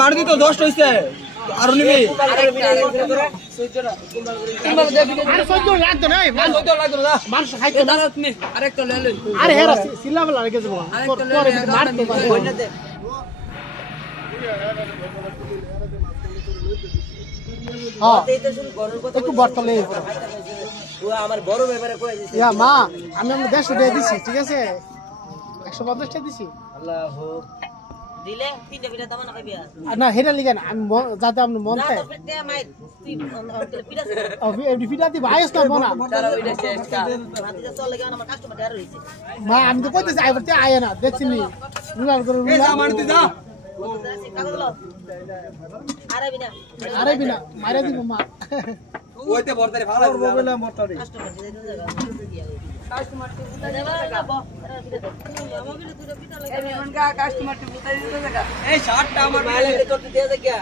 মারুতি তো 10 হইছে আর নিবি লাগতো না মানুষ খাইতো না আরেকটা লয়ে লই আরে হেরা সিলাবলা রেখে যাব আরেকটা লয়ে মারতে পারে হ্যাঁ একটু বর্তলে আমার বড় ব্যাপারে কই দিছি ইয়া মা আমি 150 টাকা দিছি ঠিক আছে 150 টাকা দিছি আল্লাহ দিলে তিনটা পিঠা দাও না খাইবি না হেরা লিগা না আমি যাতে আপনি মন চায় না তো পিঠা মাই তুই পিঠা এই পিঠা দি ভাইস না মনা তারা ওইটা চেষ্টা মাটি চল লাগা আমার কাস্টমার আর হইছে মা আমি তো কইতেছি আইবতে আয় না দেখছি নি রুলার করে রুলার এই মারতি যা আরে বিনা মাইরা দিব মা ওইতে বর্তারে ভালো বলে মোটরে কাস্টমার দেবা না আমাকে দুটো পিঠা লাগে এই মনকা কাস্টমার বুতাই দিতে জায়গা এই শার্টটা আমার মাইলে করতে দিয়ে যা